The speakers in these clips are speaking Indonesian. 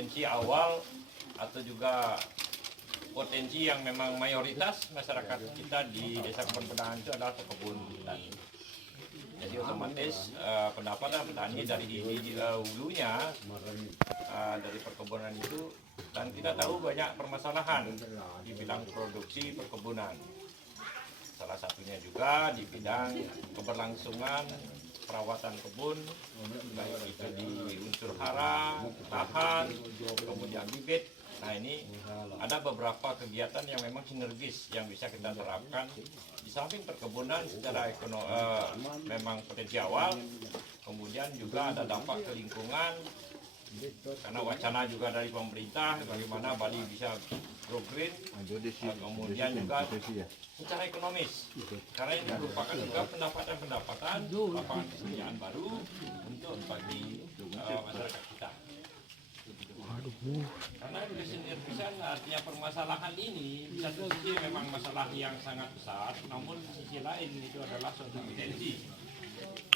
potensi awal atau juga potensi yang memang mayoritas masyarakat kita di Desa Kebon Pedangan itu adalah pekebun petani. Jadi otomatis pendapatan petani dari hulunya dari perkebunan itu, dan kita tahu banyak permasalahan di bidang produksi perkebunan. Salah satunya juga di bidang keberlangsungan perawatan kebun, baik itu di unsur hara, lahan, kemudian bibit. Nah ini ada beberapa kegiatan yang memang sinergis yang bisa kita terapkan di samping perkebunan secara memang potensi awal, kemudian juga ada dampak ke lingkungan karena wacana juga dari pemerintah bagaimana Bali bisa grow green, kemudian juga secara ekonomis karena ini merupakan juga pendapatan lapangan pekerjaan baru untuk bagi masyarakat kita. Karena kesenderpisan artinya permasalahan ini di satu sisi memang masalah yang sangat besar, namun di sisi lain itu adalah suatu potensi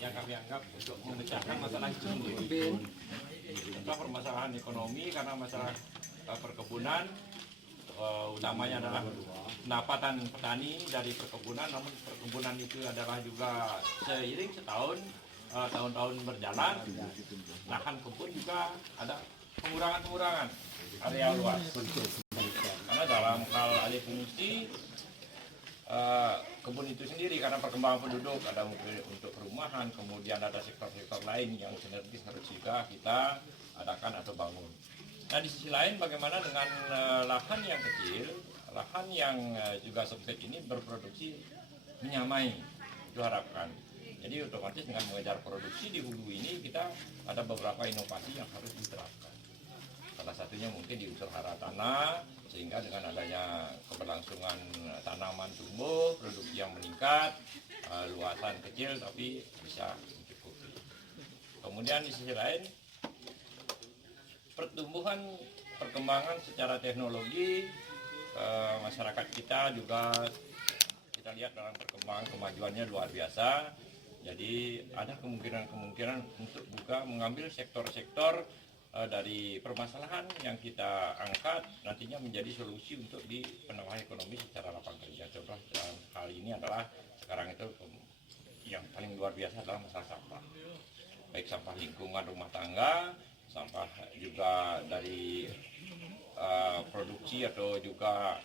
yang kami anggap untuk memecahkan masalah itu sendiri. Contoh permasalahan ekonomi karena masalah perkebunan utamanya adalah pendapatan petani dari perkebunan, namun perkebunan itu adalah juga seiring tahun-tahun berjalan, lahan kebun juga ada pengurangan area luas. Karena dalam hal alih fungsi kebun itu sendiri karena perkembangan penduduk ada mungkin untuk perumahan, kemudian ada sektor-sektor lain yang sinergis harus juga kita adakan atau bangun. Nah di sisi lain bagaimana dengan lahan yang kecil, lahan yang juga sempit ini berproduksi menyamai, itu harapkan. Jadi otomatis dengan mengejar produksi di hulu ini kita ada beberapa inovasi yang harus diterapkan. Salah satunya mungkin di unsur hara tanah, sehingga dengan adanya keberlangsungan tanaman tumbuh, produksi yang meningkat, luasan kecil tapi bisa mencukupi. Kemudian di sisi lain, perkembangan secara teknologi, masyarakat kita juga kita lihat dalam perkembangan kemajuannya luar biasa. Jadi ada kemungkinan untuk juga mengambil sektor-sektor dari permasalahan yang kita angkat nantinya menjadi solusi untuk di penambahan ekonomi secara lapangan kerja. Contoh dalam hal ini adalah sekarang itu yang paling luar biasa adalah masalah sampah, baik sampah lingkungan rumah tangga, sampah juga dari produksi atau juga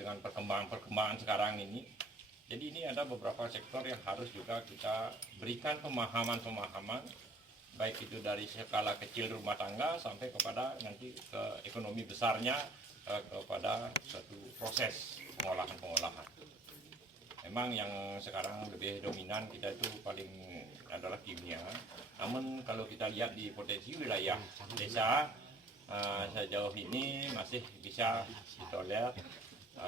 dengan perkembangan sekarang ini. Jadi ini ada beberapa sektor yang harus juga kita berikan pemahaman baik itu dari skala kecil rumah tangga sampai kepada nanti ke ekonomi besarnya, kepada suatu proses pengolahan. Memang yang sekarang lebih dominan kita itu paling adalah kimia. Namun kalau kita lihat di potensi wilayah desa sejauh ini masih bisa ditolerir.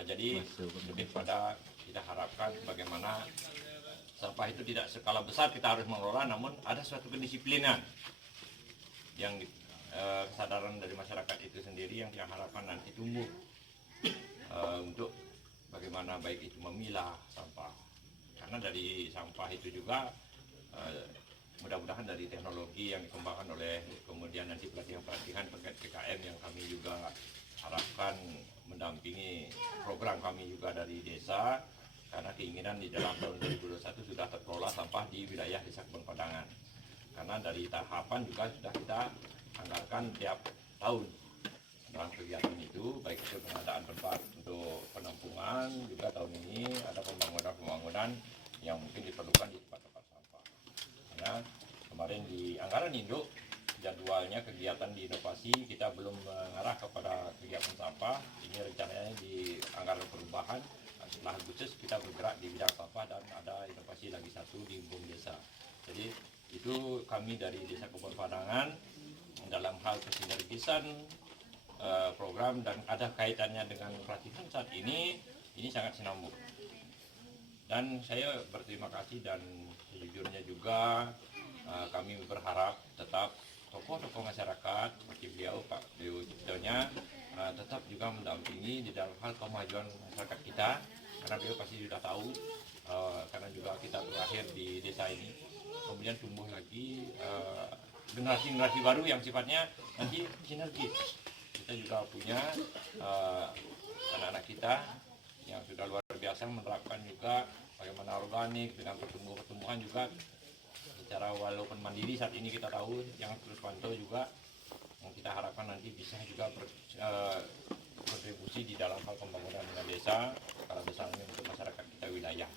Jadi lebih pada kita harapkan bagaimana sampah itu tidak skala besar kita harus mengelola, namun ada suatu kedisiplinan yang kesadaran dari masyarakat itu sendiri yang diharapkan nanti tumbuh untuk bagaimana baik itu memilah sampah. Karena dari sampah itu juga mudah-mudahan dari teknologi yang dikembangkan oleh kemudian nanti pelatihan-pelatihan terkait PKM yang kami juga harapkan mendampingi program kami juga dari desa. Karena keinginan di dalam tahun 2021 sudah terkelola sampah di wilayah Desa Kebon Pedangan. Karena dari tahapan juga sudah kita anggarkan tiap tahun dalam kegiatan itu, baik itu pengadaan tempat untuk penampungan, juga tahun ini ada pembangunan yang mungkin diperlukan di tempat-tempat sampah. Karena kemarin di anggaran induk jadwalnya kegiatan di inovasi kita belum mengarah kepada kegiatan sampah. Ini rencananya di anggaran perubahan. Setelah Agustus kita bergerak di bidang sampah dan ada inovasi lagi satu di Bum Desa. Jadi itu kami dari Desa Kebon Pedangan dalam hal kesinergisan program dan ada kaitannya dengan pelatihan saat ini sangat sinambung. Dan saya berterima kasih dan sejujurnya juga kami berharap tetap tokoh-tokoh masyarakat seperti beliau Pak Dewo Ciptonya tetap juga mendampingi di dalam hal kemajuan masyarakat kita, karena beliau pasti sudah tahu karena juga kita berakhir di desa ini, kemudian tumbuh lagi generasi-generasi baru yang sifatnya nanti sinergis. Kita juga punya anak-anak kita yang sudah luar biasa menerapkan juga bagaimana organik dengan pertumbuhan juga secara walaupun mandiri saat ini kita tahu yang terus pantau juga yang kita harapkan nanti bisa juga kontribusi di dalam hal pembangunan dengan desa skala besarnya untuk masyarakat kita wilayah.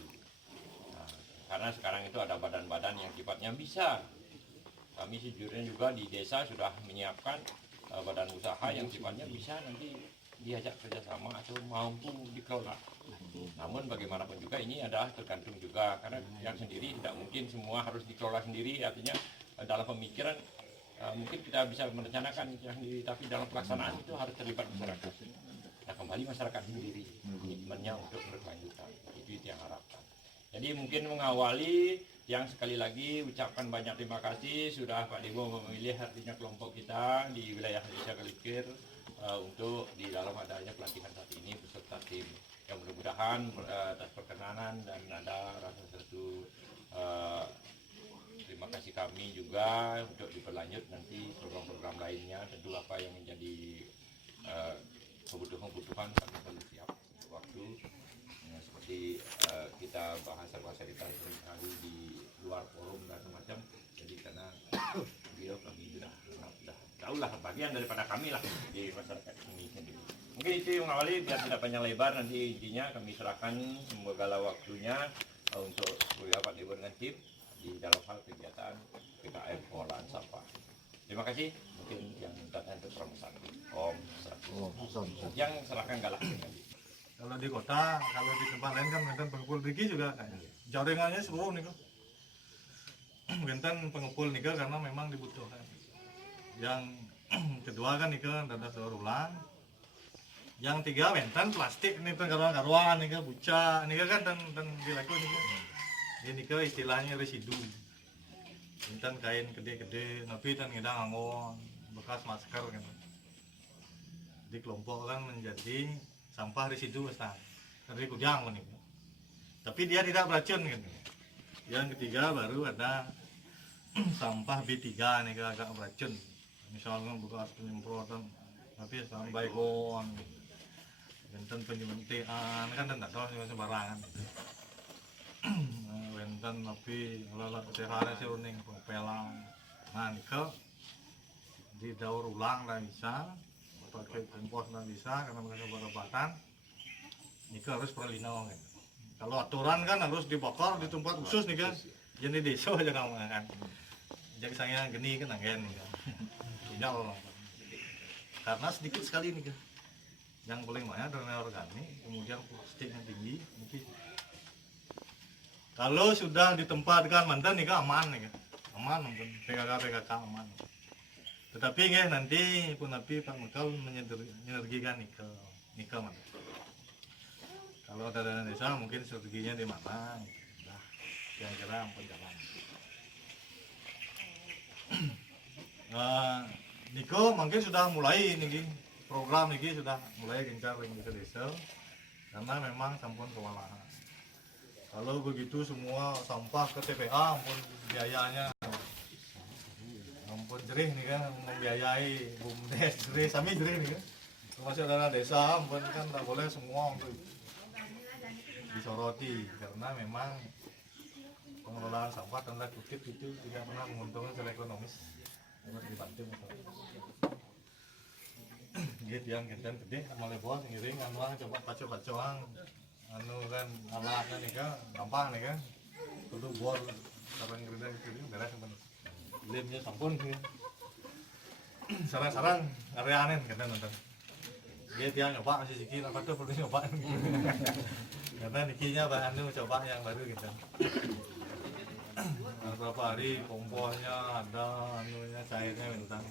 Nah, karena sekarang itu ada badan-badan yang sifatnya bisa. Kami sejujurnya juga di desa sudah menyiapkan badan usaha yang sifatnya bisa nanti diajak kerjasama atau mampu dikelola. Namun bagaimanapun juga ini adalah tergantung juga karena yang sendiri tidak mungkin semua harus dikelola sendiri. Artinya dalam pemikiran mungkin kita bisa merencanakan yang sendiri, tapi dalam pelaksanaan itu harus terlibat masyarakat. Nah kembali masyarakat sendiri komitmennya untuk berkelanjutan, itu yang harapkan. Jadi mungkin mengawali yang sekali lagi ucapkan banyak terima kasih sudah Pak Dewo memilih artinya kelompok kita di wilayah Desa Kelikir untuk di dalam adanya pelatihan saat ini beserta tim. Yang mudah-mudahan atas perkenanan dan ada rasa satu terima kasih kami juga untuk diberlanjut nanti program-program lainnya. Tentu apa yang menjadi kebutuhan kami perlu siap untuk waktu seperti kita bahasa kita seringkali di luar forum dan semacam. Jadi karena beliau kami sudah tahulah bagian daripada kami lah di masyarakat ini sendiri. Mungkin itu yang mengawali biar tidak panjang lebar, nanti intinya kami serahkan segala waktunya untuk Pak Dewo dengan tim di dalam hal kegiatan PKM pengolahan sampah. Terima kasih. Mungkin yang datang untuk permasalahan Om yang serahkan galak. Kalau di kota, kalau di tempat lain kan Genten pengepul niki juga jaringannya seluruh nih. Genten pengepul nih karena memang dibutuhkan. Yang kedua kan nih dada daur ulang. Yang tiga Genten plastik nih karuan nih buca nih kan dan dilaku nih. Ini istilahnya residu. Genten kain gede-gede, tapi dan ngedang angon bekas masker kan. Dikelompokkan menjadi sampah residu dari kujang nih. Tapi dia tidak beracun gitu. Yang ketiga baru ada sampah B3 nih agak beracun. Misalnya bekas penyemprotan tapi sampai baygon. Wenten penyemprotan kan tidak tahu sembarangan. Wenten tapi lalat kesehatan sih uning pengepelan. Nah nikel didaur ulang dan bisa pakai kompos dan bisa karena mereka obat-obatan itu harus perlindungan kan. Kalau aturan kan harus dibakar di tempat khusus nih kan jadi desa aja kamu kan jadi saya geni kan angin nih kan tidak karena sedikit sekali nih kan yang paling banyak adalah organik kemudian plastik yang tinggi mungkin kalau sudah ditempatkan mantan nih kan aman nih kan aman mungkin PKK aman. Tetapi nanti pun Pak Mekal menyenergikan nikel mana. Kalau ada dana desa mungkin strateginya di mana, nah, kira-kira apa jalan. Nikel mungkin sudah mulai nih program ini sudah mulai gencar ke desa karena memang sampun kewalahan. Kalau begitu semua sampah ke TPA ampun biayanya. Ampun jerih nih kan membiayai BUMDes jerih sami jerih nih kan termasuk dana desa ampun kan tak boleh semua untuk disoroti karena memang pengelolaan sampah tanda kutip itu tidak pernah menguntungkan secara ekonomis harus dibantu gitu yang Genten gede sama lebos ngiring anuang coba pacoang anu kan alatnya nih kan gampang nih kan itu bor sarang gerindra itu beres teman limnya sampun ya. Sarang-sarang area aneh kita nonton. Dia tiang nyoba masih sikit apa tuh perlu nyoba. Karena nikinya bahan itu coba yang baru gitu. Beberapa hari komposnya ada anunya cairnya tentang.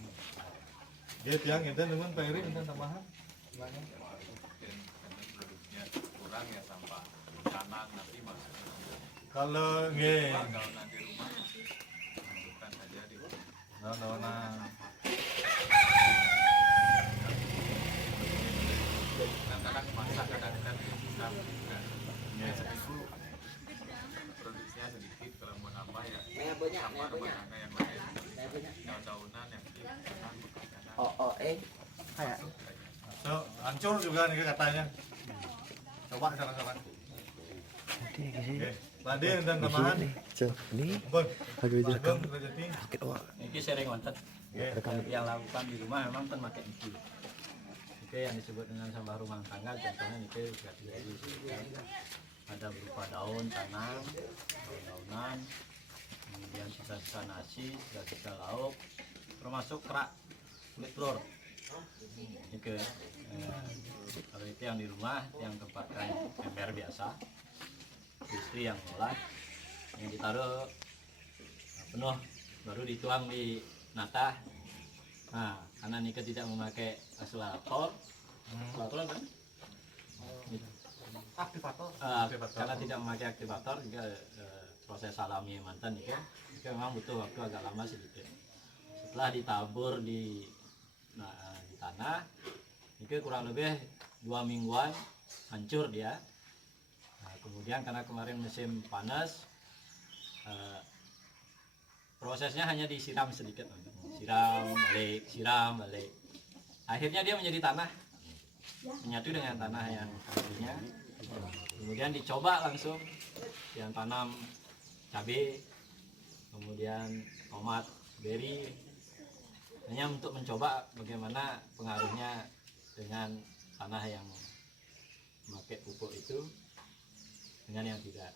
Dia tiang kita dengan Pak Eri tentang tambahan. Produksinya kurang ya sampah tanah nanti masuk. Kalau nggih Kalau nanti rumah masukkan saja di daun-daunan kadang-kadang masak kadang-kadang susah juga. Itu produksinya sedikit kalau mau nambah ya sampah rumah tangga yang lain. Tahu-tahu dedaunan yang ditanam bekas Oh, kayak So, hancur juga nih katanya. Coba cara-cara. Oke. Tadi dan tambahan. Ini Bun. lagi Bagong rezeki. sakit wah. Ini sering wonten. Oke. Yang lakukan di rumah memang kan pakai iki. Iki yang disebut dengan sampah rumah tangga, contohnya itu juga jadi ada berupa daun tanam, daun-daunan, kemudian sisa-sisa nasi, sisa-sisa lauk, termasuk kerak kulit telur. Itu kalau itu yang di rumah, yang tempatkan ember biasa, istri yang ngolah, yang ditaruh penuh, baru dituang di nata. Nah, karena Nike tidak memakai akselerator, kan? Aktivator. Karena tidak memakai aktivator juga proses alami mantan Nike memang butuh waktu agak lama sedikit. Setelah ditabur di tanah, Nike kurang lebih 2 mingguan hancur dia. Nah, kemudian karena kemarin musim panas, prosesnya hanya disiram sedikit, siram balik. Akhirnya dia menjadi tanah, menyatu dengan tanah yang aslinya. Kemudian dicoba langsung yang tanam cabai, kemudian tomat, beri, hanya untuk mencoba bagaimana pengaruhnya dengan tanah yang memakai pupuk itu dengan yang tidak.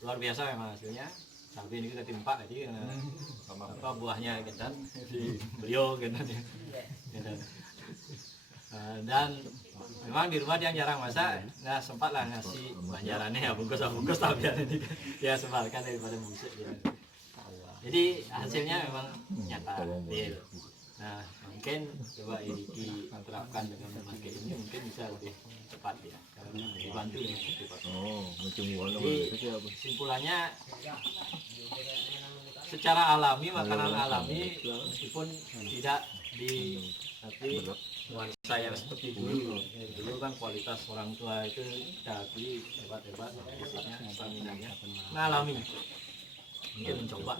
Luar biasa memang hasilnya. Cabai ini kita timpa jadi apa buahnya gitu di beliau gitu. Dan memang di rumah dia jarang masak, nah sempatlah ngasih banjarannya ya bungkus tapi ini dia sebarkan daripada busuk gitu. Jadi hasilnya memang nyata real. Nah mungkin coba Iriki terapkan dengan memakai ini mungkin bisa lebih cepat ya karena dibantu dengan Jadi kesimpulannya secara alami makanan alami meskipun tidak di tapi nuansa yang seperti dulu kan kualitas orang tua itu kita akui hebat-hebat fisiknya staminanya ngalami mungkin mencoba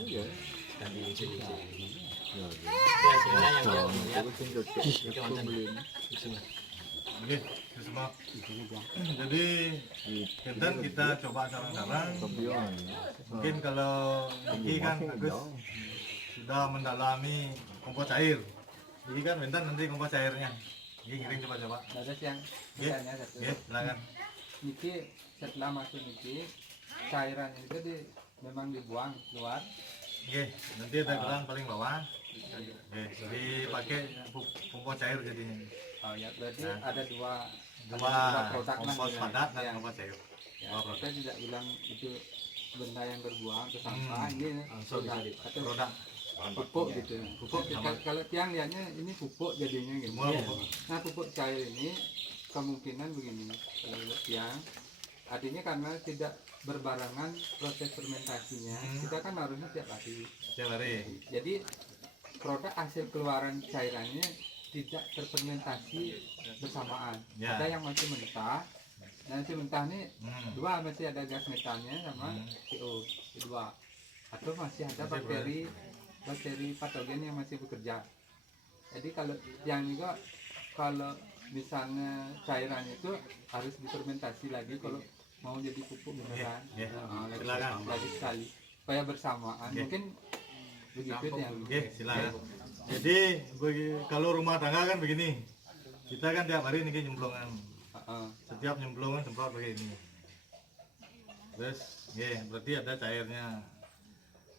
dan diuji-uji hasilnya yang kita lihat itu macam bismillah. Oke, semua. Jadi kita coba sekarang. Mungkin kalau Niki kan Agus sudah mendalami kompos cair. Ini kan Benten nanti kompos cairnya. Niki ngirim coba-coba. Ada yang Oke, silakan. Niki setelah masuk Niki cairan itu memang dibuang keluar. Oke, nanti ada gelang paling bawah. Oke, dipakai kompos cair jadinya. Oh ya, berarti ada dua produk kompos lah padat dan yang kompos cair. ya, kita tidak bilang itu benda yang berbuang ke sampah ini Langsung bisa dipakai. atau Produk pupuk gitu. pupuk sama Kalau tiang lihatnya ini pupuk jadinya gitu. semua pupuk. Nah pupuk cair ini kemungkinan begini kalau tiang artinya karena tidak berbarengan proses fermentasinya kita kan harusnya tiap hari. Tiap hari. Jadi produk hasil keluaran cairannya tidak terfermentasi bersamaan. Ya. Ada yang masih mentah, dan si mentah ini dua masih ada gas metannya sama CO dua, atau masih ada bakteri patogen yang masih bekerja. Jadi kalau yang juga kalau misalnya cairan itu harus difermentasi lagi kalau mau jadi pupuk beneran. Lagi sekali supaya bersamaan. Mungkin begitu yang. Silakan. Jadi kalau rumah tangga kan begini, kita kan tiap hari nih nyemplungan, setiap nyemplungan semprot begini. Terus, berarti ada cairnya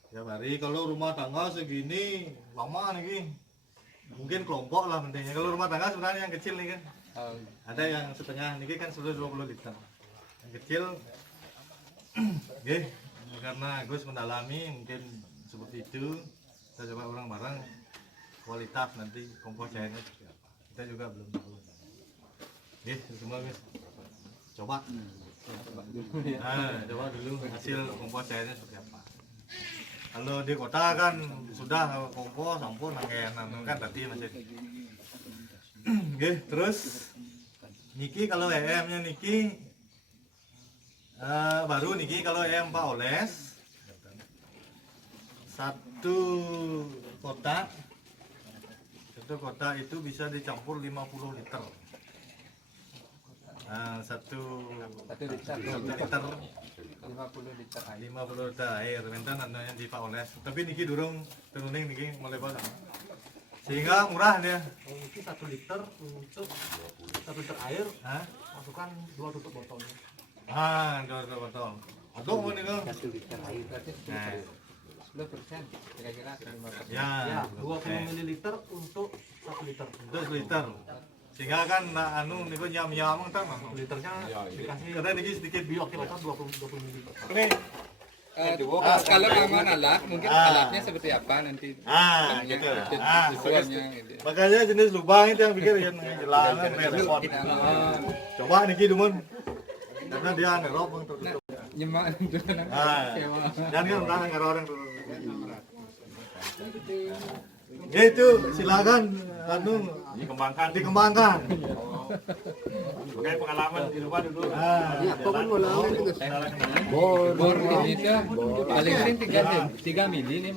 tiap hari. Kalau rumah tangga segini lama nih, mungkin kelompok lah pentingnya. Kalau rumah tangga sebenarnya yang kecil nih kan, ada yang setengah nih kan sudah 20 liter. Yang kecil, karena Gus mendalami mungkin seperti itu. Kita coba ulang bareng. Kualitas nanti kompos cairnya seperti apa kita juga belum tahu. Semua guys coba coba dulu hasil kompos cairnya seperti apa. Kalau di kota kan sudah kompos ampun nangkean kan tadi masih. Terus Niki kalau EM nya Niki baru Niki kalau EM Pak Oles 1 kotak Satu kotak itu bisa dicampur 50 liter. Nah, satu liter 50 liter air. 50 liter air. Renten yang dipaoles. Tapi niki durung turuning niki melebar. Sehingga murah dia. Ini 1 liter untuk 1 liter air, masukkan 2 tutup botol. Dua botol. Aduh, mau nih kang. 1 liter air. Berarti 10% kira-kira 5%. Ya, 20 ml untuk 1 liter. Untuk 1 liter. Sehingga kan anu niku nyam-nyam kan. Liternya dikasih Karena niki sedikit biok kira-kira 20 ml. Oke. Kalau aman alat, mungkin alatnya seperti apa nanti? Gitu. Visualnya gitu. Makanya jenis lubang itu yang bikin yang jelangan repot. Coba niki dumun. Karena dia nerop bang tuh. Nyemak itu kan. Sewa. Dan kan orang orang tuh. Ya itu silakan anu dikembangkan. Pakai pengalaman di rumah dulu. Ya, pokoknya ulangan itu. Bor ini tuh paling sering 3 mili nih.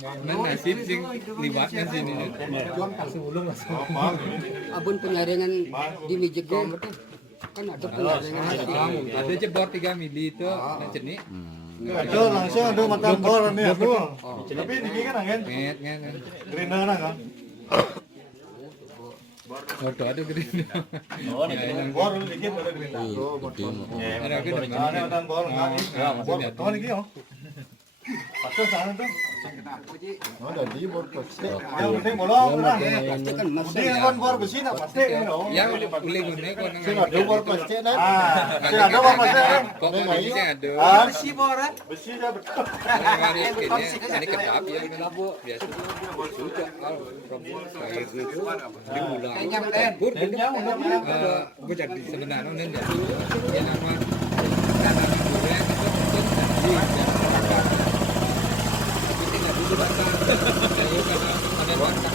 Mana nasib sing liwatnya sini. Jual langsung ulung langsung. Abun penyaringan di Mijekom kan ada penyaringan Ada jebor 3 mili itu jenis. Ada langsung ada mata bor nih aku. Tapi niki kan angin. Nget. Gerindana kan. Foto ada gede. Bor dikit ada gerindana. Ada gede. Ada mata bor kan. Bor tahun niki yo. Pasal sana tuh. Yang penting bolong lah. pasti kan masuk Ini kan bor besi nak pasti kan. Yang uli gune kon Ada bor plastik kan. Ada bor plastik kan. kok kondisinya ada. Besi bor besi dah betul. Ini kedap ya kenapa biasa sudah kayak gitu diulang bur gue jadi sebenarnya nih ya nama kanan goreng itu mungkin tapi tidak dulu bahasa saya karena ada bahasa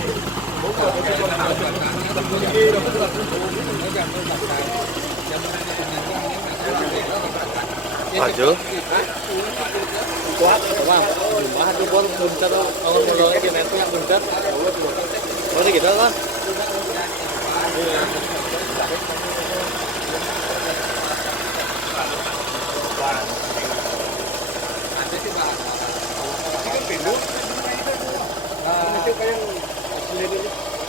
Maju. Kuat, bang. Jumlah itu pun buncar orang mulai kita itu yang buncar. Boleh gitu kan? ada sih bahasa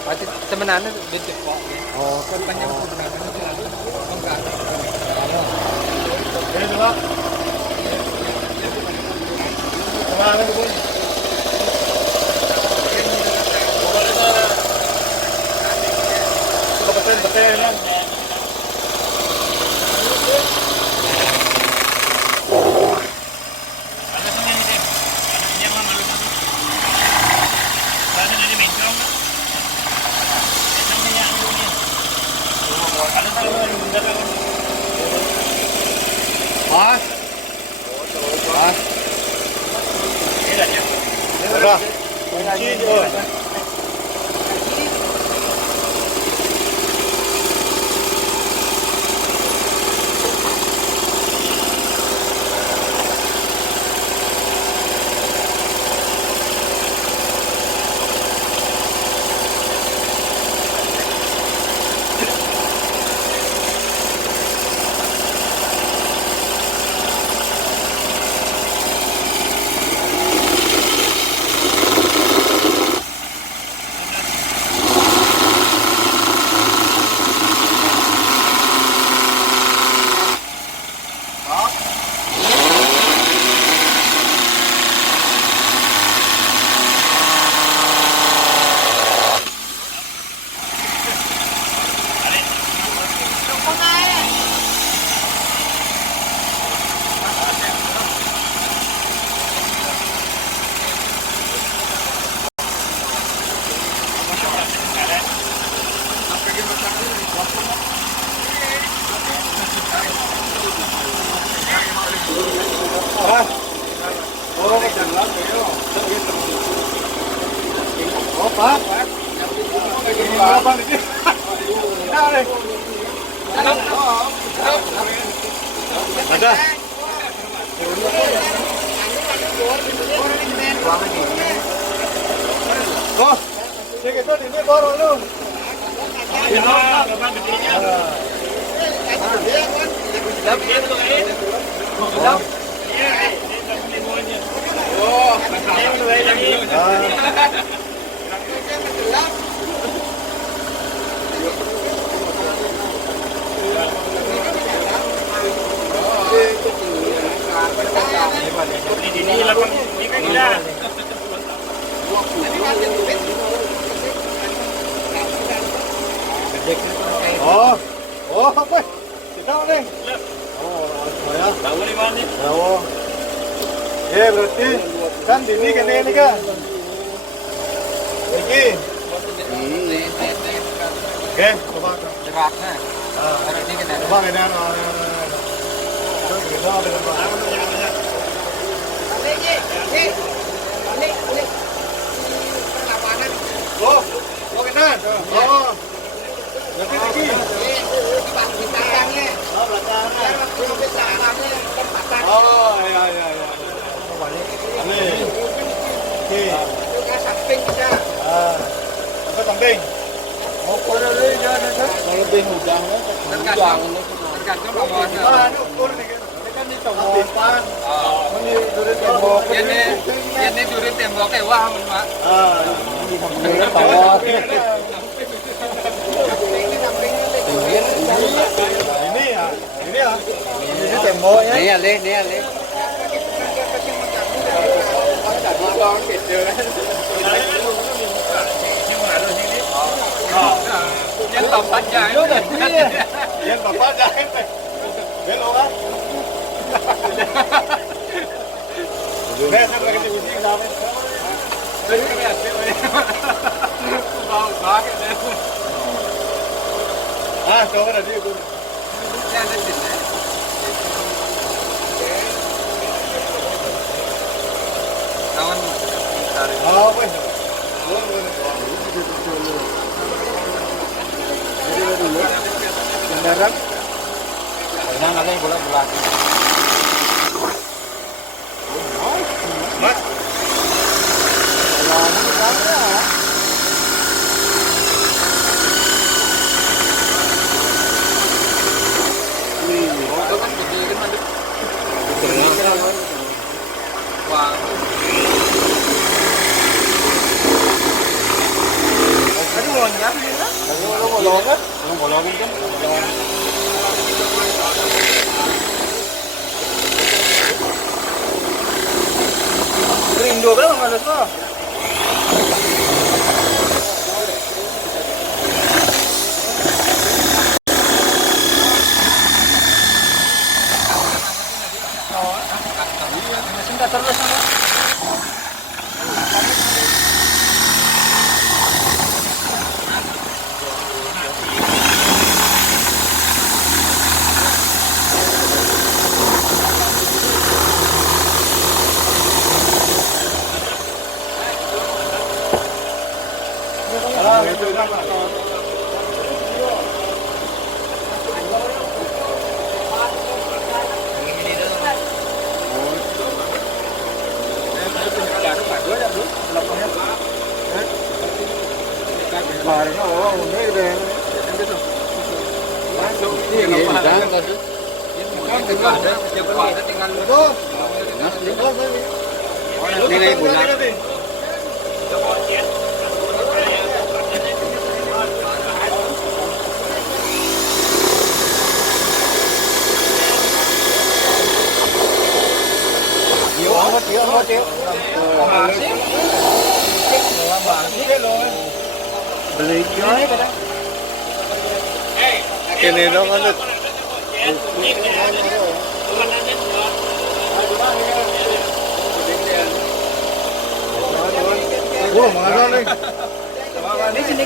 Masih sebenarnya dia cepok ya oh kan banyak sebenarnya selalu enggak Ini dulu. Kemana tuh bun? Betul kan? Mas. Mas. Udah. Kunci dulu. Ada. Oh. Cek itu di sini baru lu. Oh, oh apa? Kita nih. Oh, ya. Tahu di mana? Oh. Ya berarti kan ini kan ini kan. Ini. Oke, coba. Jeratnya. Ah, Ini kan coba ini ada. Kita ada apa? Oh, oh kenan. Oh. Berarti ini. Oh, iya iya iya. Ini. Oke. Ah. Apa samping? Oh, kalau lebih mudah tergantung bawahnya. Ah, ini ukur nih kan. Ini kan di tembokan. Ini duri tembok. Ini duri temboknya wah Pak. Ah, ini sampingnya bawah. Ini ya. Ini temboknya. Nih ale. Yang tempat jangan. Yang bapak jangan. Belok kan? Saya pakai TV kenapa? Bau banget deh. Ah, coba tadi itu. Ada sini. Kawan tarik. Oh, wes. Kendaraan. Jangan ada yang bola-bola. Mas. Rindu kan nggak ada tuh. Nilai bulan. Beli chơi cái đó. Cái này nó có được. Ủa mà ra đi. Đi xin đi.